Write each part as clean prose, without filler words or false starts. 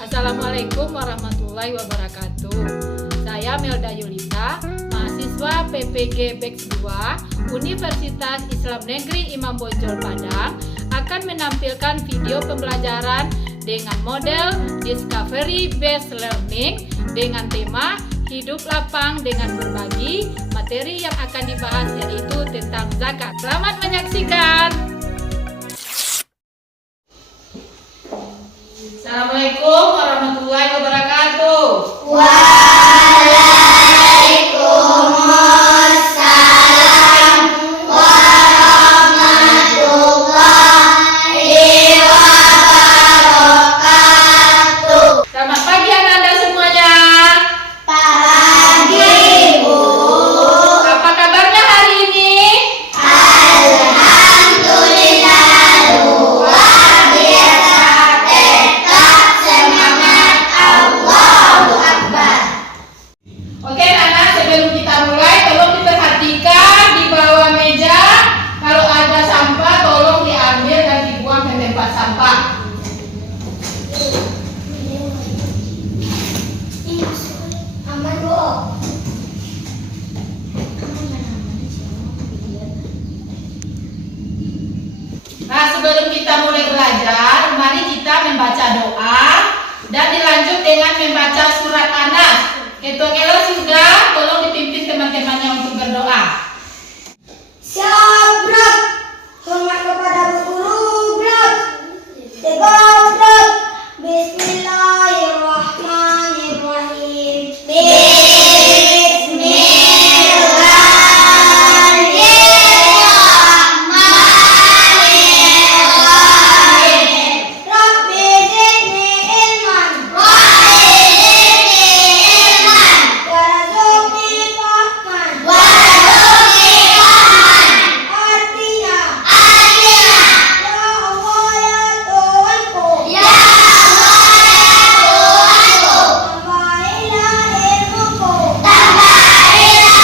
Assalamualaikum warahmatullahi wabarakatuh. Saya Melda Yulita, mahasiswa PPG BEX 2 Universitas Islam Negeri Imam Bonjol Padang, akan menampilkan video pembelajaran dengan model Discovery Based Learning dengan tema Hidup Lapang dengan Berbagi. Materi yang akan dibahas yaitu tentang zakat. Selamat menyaksikan. Assalamualaikum warahmatullahi wabarakatuh. Waalaikumsalam warahmatullahi wabarakatuh. Selamat pagi anak-anak semuanya. Pagi, Bu. Apa kabarnya hari ini? Alhamdulillah luar biasa. Tetap semangat. Allahu Akbar. Oke anak-anak, sebelum kita mulai tolong diperhatikan di bawah meja. Kalau ada sampah tolong diambil dan dibuang ke tempat sampah. Aman, Bu. Nah, sebelum kita mulai belajar, mari kita membaca doa dan dilanjut dengan membaca surat Anas. Ketua kelas sudah, tolong dipimpin teman-temannya untuk berdoa. Sabrot, hormat kepada Bu Guru, Brot. Tegobrot. Bismillahirrahmanirrahim. Bismillahirrahmanirrahim. Rabbi zidni ilman. Warzuqni fahman. Artinya. Ya Allah ya Tuhanku. Tambahailah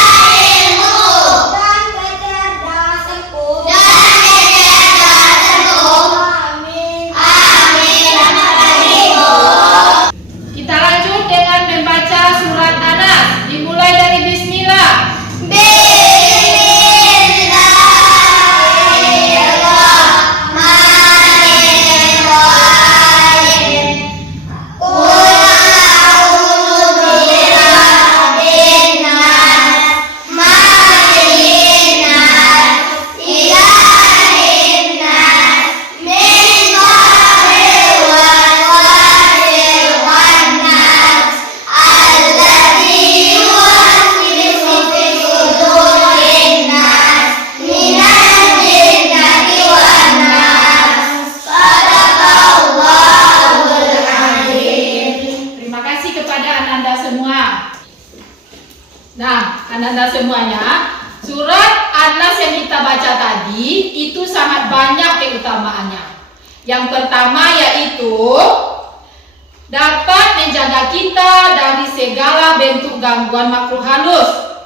ilmuku. Dan kecerdasanku. Amin. Kita lanjut dengan membaca surat Anas. Dimulai dari Bismillah. Bismillahirrahmanirrahim. Qul a'udzu birabbin nas, malikin nas, ilahin nas, min syarril waswasil khannas, alladzi yuwaswisu fi sudurin nas, minal jinnati wan nas. Sadaqallahul azim. Terima kasih kepada anak-anak semua. Nah, anak-anak semuanya, surat Anas yang kita baca tadi itu sangat banyak keutamaannya. Yang pertama yaitu dapat menjaga kita dari segala bentuk gangguan makhluk halus.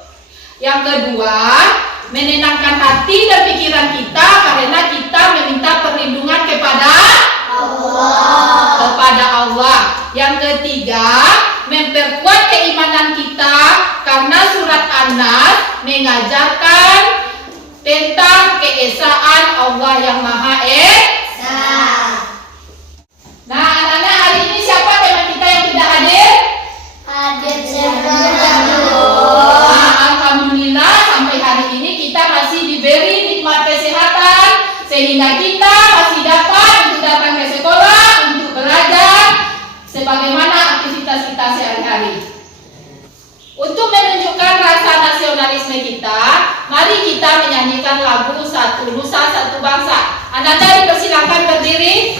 Yang kedua, menenangkan hati dan pikiran kita karena kita meminta perlindungan kepada Allah. Yang ketiga, memperkuat keimanan kita karena surat An-Nas mengajarkan tentang keesaan Allah yang Maha Esa. Nah, anak-anak, hari ini siapa teman kita yang tidak hadir? Hadir Nah, alhamdulillah sampai hari ini kita masih diberi nikmat kesehatan sehingga kita masih dapat untuk datang ke sekolah untuk belajar sebagaimana aktivitas kita sehari-hari. Untuk menunjukkan rasa nasionalisme kita, mari kita menyanyikan lagu Satu Nusa Satu Bangsa. Anak-anak dipersilakan berdiri.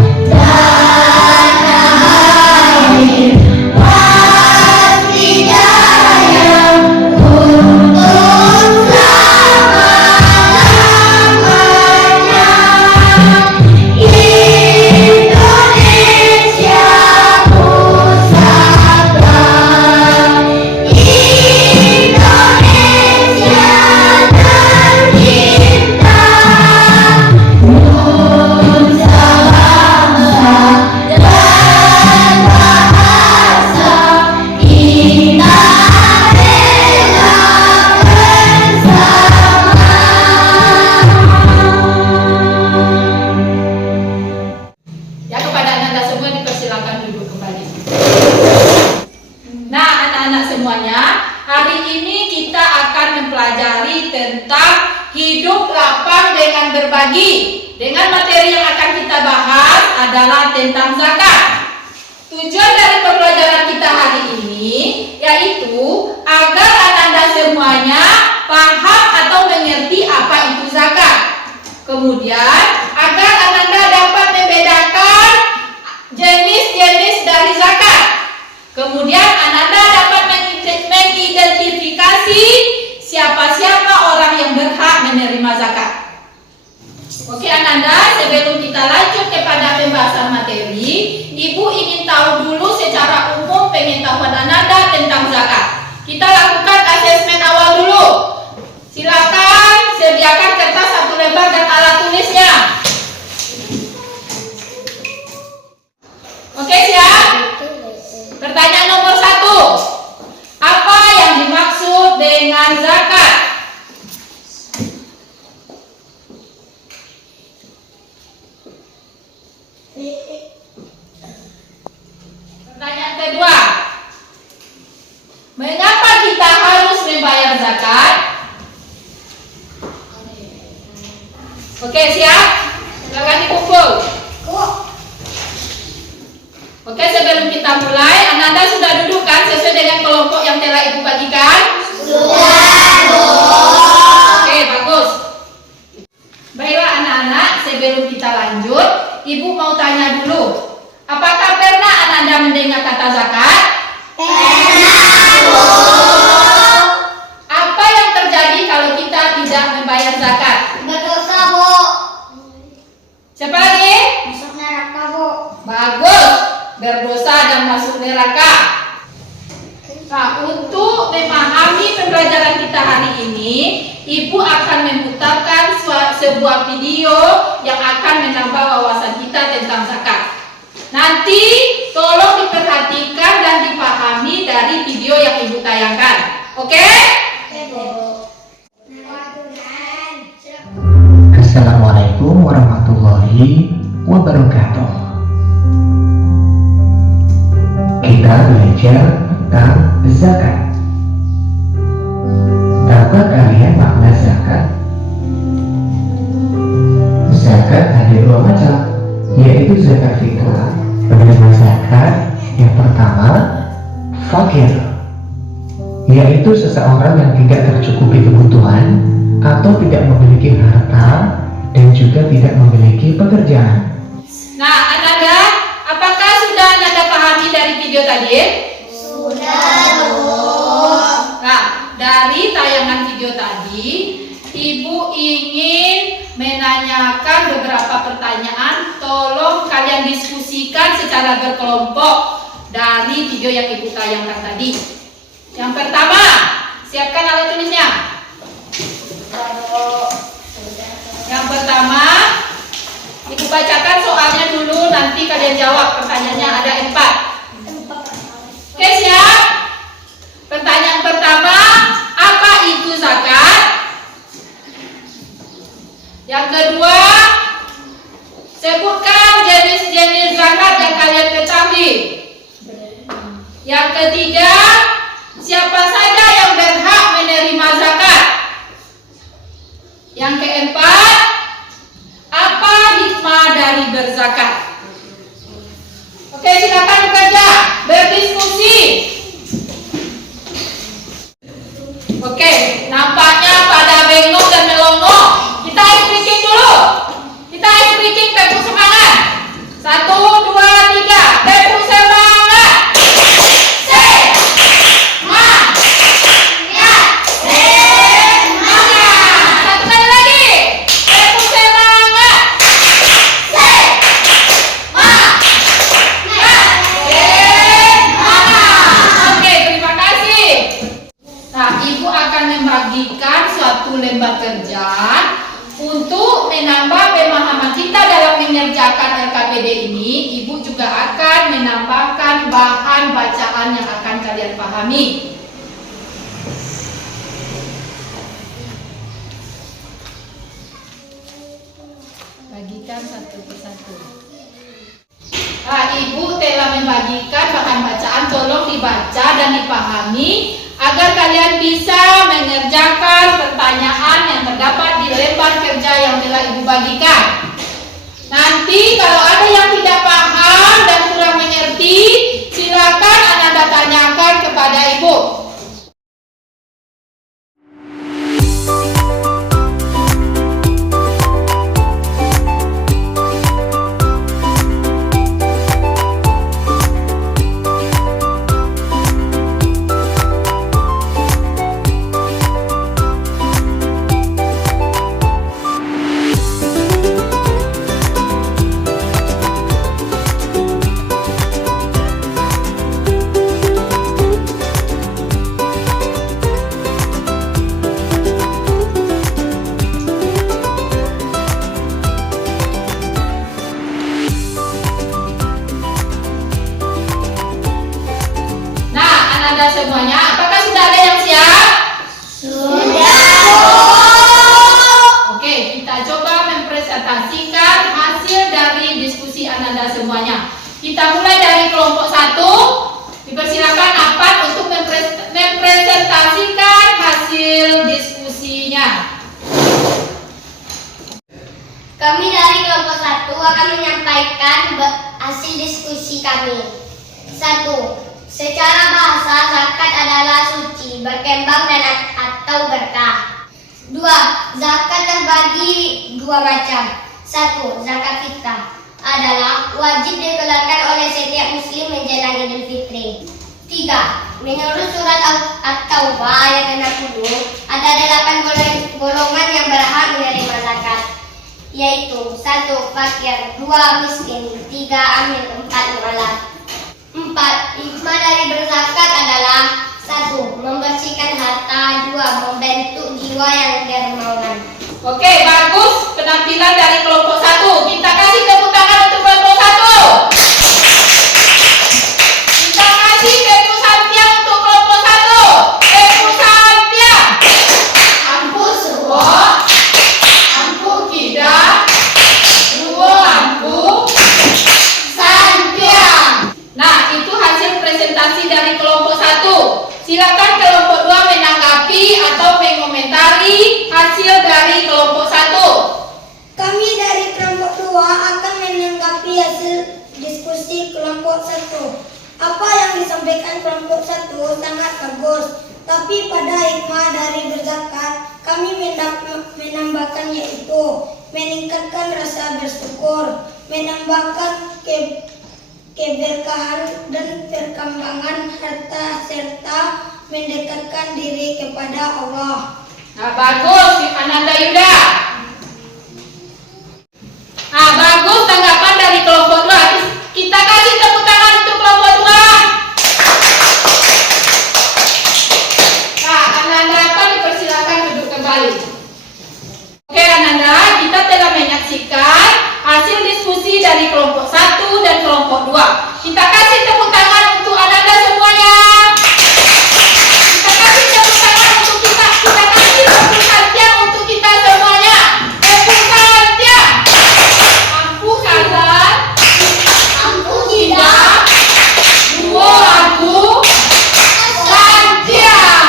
Kita semuanya. Hari ini kita akan mempelajari tentang hidup lapang dengan berbagi. Dengan materi yang akan kita bahas adalah tentang zakat. Tujuan dari pembelajaran kita hari ini yaitu agar Anda semuanya paham atau mengerti apa itu zakat. Kemudian agar Anda dapat membedakan jenis-jenis dari zakat. Kemudian Anda dapat mengidentifikasi siapa-siapa orang yang berhak menerima zakat. Oke Ananda, sebelum kita lanjut kepada pembahasan materi, Ibu ingin tahu dulu secara umum pengetahuan Ananda tentang zakat. Kita lakukan asesmen awal dulu. Silakan sediakan kertas 1 lembar dan alat tulisnya. Oke, siap? Pertanyaan nomor 1. Apa yang dimaksud dengan zakat? Pertanyaan kedua. Mengapa kita harus membayar zakat? Oke, siap? Silakan dikumpul. Oke, sebelum kita mulai, Anda sudah duduk kan sesuai dengan kelompok yang telah Ibu bagikan? Sudah, Bu. Oke, bagus. Baiklah anak-anak, sebelum kita lanjut, Ibu mau tanya dulu. Apakah pernah Anda mendengar kata zakat? Pernah, Bu. Apa yang terjadi kalau kita tidak membayar zakat? Berdosa, Bu. Siapa lagi? Masuk neraka, Bu. Bagus, berdosa dan masuk neraka. Nah, untuk memahami pembelajaran kita hari ini, Ibu akan memutarkan sebuah video yang akan menambah wawasan kita tentang zakat. Nanti tolong diperhatikan dan dipahami dari video yang Ibu tayangkan. Oke? Assalamualaikum warahmatullahi wabarakatuh. Kita belajar tentang zakat. Dapat kalian makna zakat? Zakat ada 2 macam, yaitu zakat fitrah. Penerima zakat yang pertama, fakir, yaitu seseorang yang tidak tercukupi kebutuhan atau tidak memiliki harta dan juga tidak memiliki pekerjaan. Nah, Ananda, apakah sudah Ananda pahami dari video tadi? Sudah, Bu. Nah, dari tayangan video tadi, Ibu ingin menanyakan beberapa pertanyaan. Tolong kalian diskusikan secara berkelompok dari video yang Ibu tayangkan tadi. Yang pertama, siapkan alat tulisnya. Yang pertama, Ibu bacakan soalnya dulu, nanti kalian jawab. Pertanyaannya ada 4. Oke, siap? Pertanyaan pertama, apa itu zakat? Yang kedua, sebutkan jenis-jenis zakat yang kalian ketahui. Yang ketiga, siapa saja yang berhak menerima zakat? Yang keempat, apa hikmah dari berzakat? Oke, silakan bekerja, berdiskusi. Oke, nampaknya pada bengong dan melongo. Kita ice breaking dulu. Kita ice breaking, tepuk semangat. 1, 2, 3, tepuk semangat. Satu kali lagi, tepuk semangat. Oke, terima kasih. Nah, Ibu akan membagikan suatu lembar kerja untuk menambah pemahaman kita dalam mengerjakan RKPD ini. Ibu juga akan menambahkan bahan bacaan yang akan kalian pahami. Bagikan satu persatu. Ibu telah membagikan bahan bacaan, tolong dibaca dan dipahami agar kalian bisa mengerjakan pertanyaan yang terdapat di lembar kerja yang telah Ibu bagikan. Nanti kalau ada yang tidak paham dan kurang mengerti, silakan Ananda tanyakan kepada Ibu. Semuanya, apakah sudah ada yang siap? Sudah. Oke, kita coba mempresentasikan hasil dari diskusi Ananda semuanya. Kita mulai dari kelompok 1. Dipersilakan Afan untuk mempresentasikan hasil diskusinya. Kami dari kelompok 1 akan menyampaikan hasil diskusi kami. 1. Secara bahasa, zakat adalah suci, berkembang dan atau berkah. 2. Zakat terbagi dua macam. 1. Zakat fitrah adalah wajib dikeluarkan oleh setiap muslim menjelang Idul Fitri. 3. Menurut surat At-Taubah ayat 60, ada 8 golongan yang berhak menerima zakat, yaitu 1. Fakir, 2. Miskin, 3. Amil, 4. Mu'alaf. 4. Hikmah dari berzakat adalah 1. Membersihkan harta, 2. Membentuk jiwa yang dermawan. Oke, bagus penampilan dari kelompok 1. Kita kasih tepuk tangan untuk kelompok 1. Kita kasih tepuk santiang untuk kelompok 1. Tepuk santiang. Ampu sewo, ampu kida, ruwo ampu santiang. Nah, itu hasil presentasi dari kelompok 1. Silakan kelompok 2 menanggapi atau mengomentari hasil dari kelompok 1. Kami dari kelompok 2 akan menanggapi hasil diskusi kelompok 1. Apa yang disampaikan kelompok 1 sangat bagus, tapi pada hikmah dari berzakat kami menambahkan, yaitu meningkatkan rasa bersyukur, menambahkan keberkahan dan perkembangan harta serta mendekatkan diri kepada Allah. Nah, bagus Ananda Yuda. Nah, bagus tanggapan dari kelompok 2. Kita kasih tepuk tangan untuk kelompok 2. Nah, Ananda dipersilakan duduk kembali. Oke Ananda, kita telah menyaksikan hasil diskusi dari kelompok 1 dan kelompok 2. Kita kasih tepuk tangan untuk Ananda semuanya. Kita kasih tepuk tangan untuk kita kasih tepuk santiang untuk kita semuanya. Tepuk santiang. Ampu kalah, ampu tidak, dua ampu santiang.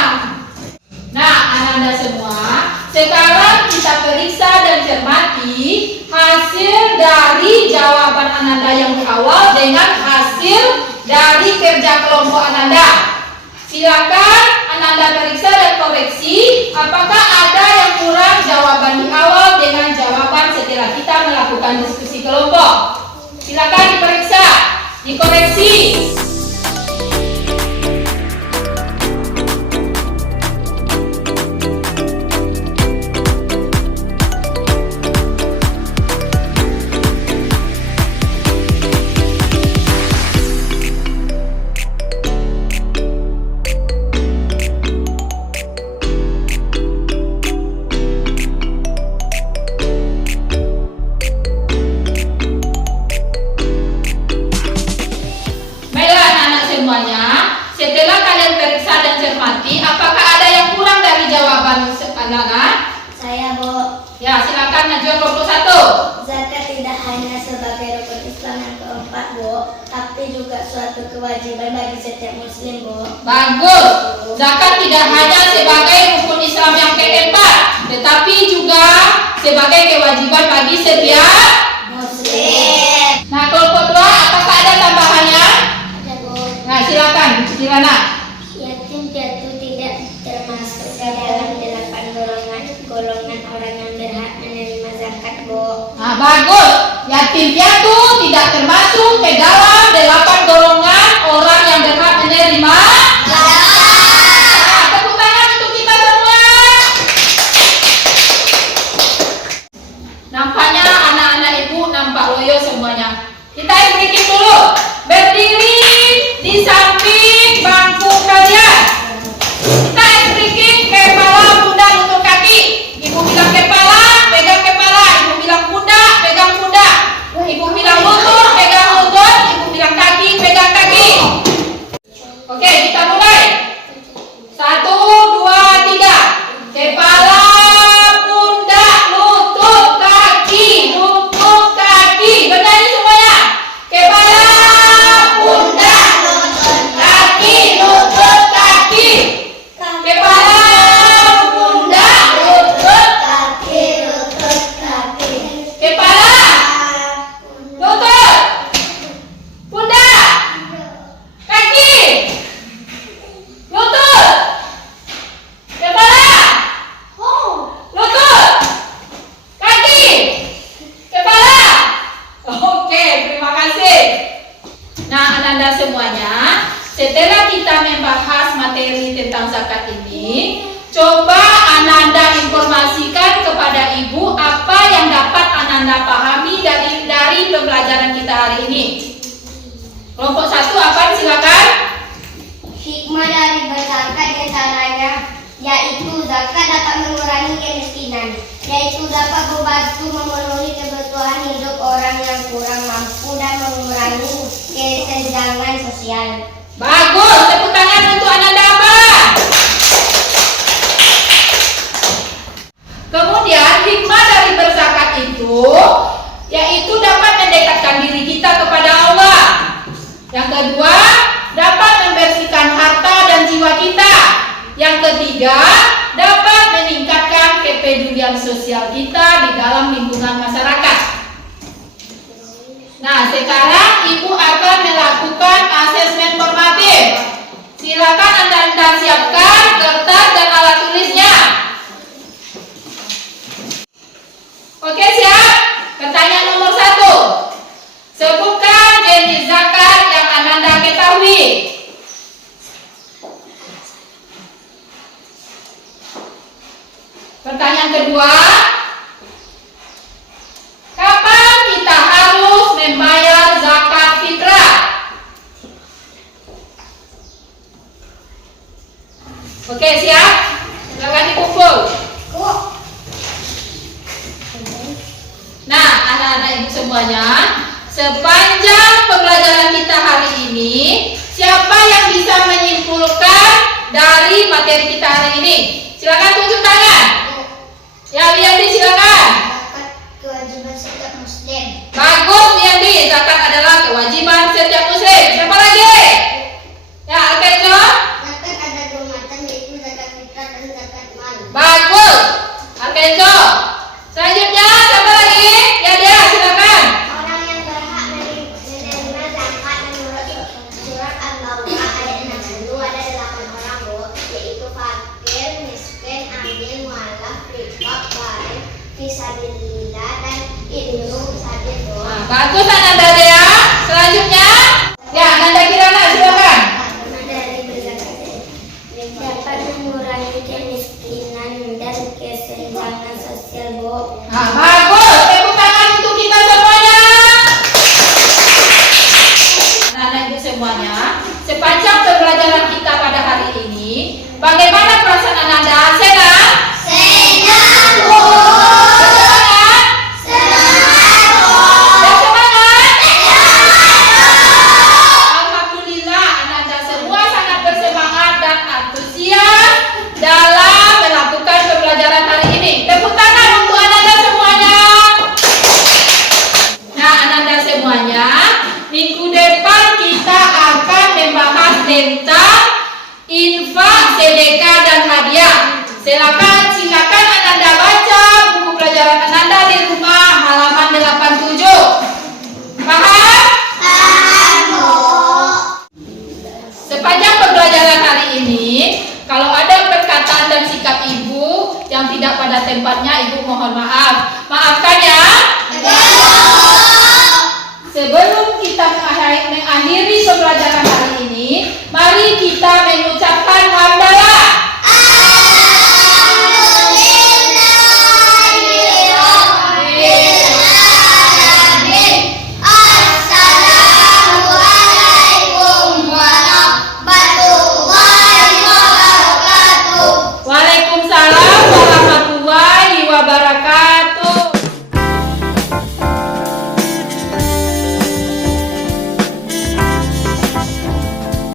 Nah, Ananda semua, sekarang kita periksa dan cermati hasil dari jawaban Ananda yang di awal dengan hasil dari kerja kelompok Ananda. Silakan Ananda periksa dan koreksi apakah ada yang kurang jawaban di awal dengan jawaban setelah kita melakukan diskusi kelompok. Silakan diperiksa, dikoreksi. Setelah kalian periksa dan cermati, apakah ada yang kurang dari jawaban Ananda? Saya, Bu. Ya, silakan maju kelompok 1. Zakat tidak hanya sebagai rukun Islam yang keempat, Bu, tapi tapi juga suatu kewajiban bagi setiap muslim, Bu. Bagus. Zakat tidak hanya sebagai rukun Islam yang keempat, tetapi juga sebagai kewajiban bagi setiap Muslim. Nah, kelompok 2, apakah ada tambahannya? Ada, Bu. Nah, silakan, Kirana. Yatim piatu tidak termasuk ke dalam 8 golongan orang yang berhak menerima zakat, Bu. Nah, bagus. Yatim piatu tidak termasuk ke dalam 8 golongan orang yang berhak menerima. Nah, tepuk tangan untuk kita semua. Nampaknya anak-anak ibu nampak loyo semuanya. Kita breaking dulu. Berdiri di samping bangku kalian. Kita breaking kepala, pundak, lutut, kaki. Ibu bilang kepala, pegang kepala. Ibu bilang pundak, pegang pundak. Ibu bilang lutut, pegang lutut. Ibu bilang kaki, pegang kaki. Oke, kita mulai. 1, 2, 3. Kepala, pundak, lutut, kaki, lutut, kaki. Bernyanyi semuanya. Kepala, pundak, lutut, kaki, lutut, kaki. Kepala, pundak, lutut, Kaki, lutut, kaki. kepala, lutut, pundak, kaki, lutut, kepala, lutut, kaki, kepala. Oke, terima kasih. Nah, Ananda semuanya, setelah kita membahas materi tentang zakat ini, coba Ananda informasikan kepada ibu apa yang dapat Ananda pahami dari pembelajaran kita hari ini. Kelompok 1 apa? Silakan. Hikmah dari berzakat diantaranya yaitu zakat dapat mengurangi kemiskinan, yaitu dapat membantu memenuhi kebutuhan hidup orang yang kurang mampu dan mengurangi kesenjangan sosial. Bagus, tepuk tangan untuk Ananda apa? Kemudian hikmah dari berzakat itu yaitu dapat mendekatkan diri kita kepada Allah. Yang kedua, dapat membersihkan harta dan jiwa kita. Yang ketiga, dapat meningkatkan kepedulian sosial kita di dalam lingkungan masyarakat. Nah, sekarang Ibu akan melakukan asesmen formatif. Silakan Anda siapkan kertas dan alat tulisnya. Oke, siap? Pertanyaan nomor 1. Sebutkan jenis zakat yang Anda ketahui. Pertanyaan kedua, kapan kita harus membayar zakat fitrah? Oke, siap? Silakan dikumpul. Nah, anak-anak ibu semuanya, sepanjang pembelajaran kita hari ini, siapa yang bisa menyimpulkan dari materi kita hari ini? Silakan tunjuk tangan. Ya, Wiyandi silakan. Zakat kewajiban setiap muslim. Bagus, Wiyandi. Zakat adalah kewajiban setiap muslim. Siapa lagi? Ya, Alkenzo. Zakat ada 2 macam, yaitu zakat fitrah dan zakat mal. Bagus, Alkenzo. Selanjutnya, siapa lagi? Ya, dia silakan. Orang yang berhak menerima zakat menurut surat Al-Baqarah ayat 60 ada 8 orang, Bu, yaitu fakir, miskin, adil, mualaf, riqab, baik, fisabilillah dan ibnu sabil, Bu. Nah, bagus Ananda Dea. Selanjutnya, ya Ananda Kirana silakan. Dari berzakat dapat mengurangi kemiskinan dan kesenjangan sosial, Bu. Nah, bagus. Tepuk tangan untuk kita semuanya. Anak-anak ibu semuanya, sepanjang pembelajaran kita pada hari ini, bagaimana perasaan Ananda? Senang? Senang, Bu. Semangat? Semangat, Bu. Bersemangat? Alhamdulillah, Ananda semua sangat bersemangat dan antusias dalam melakukan pembelajaran hari ini. Tepuk tangan untuk Ananda semuanya. Nah, Ananda semuanya, minggu depan tentang infak, sedekah, dan hadiah. Silakan Ananda baca buku pelajaran Ananda di rumah halaman 87. Paham? Sepanjang pembelajaran hari ini, kalau ada perkataan dan sikap ibu yang tidak pada tempatnya, ibu mohon maaf. Maafkan ya. Sebelum kita mengakhiri pembelajaran hari ini, mari kita mengucapkan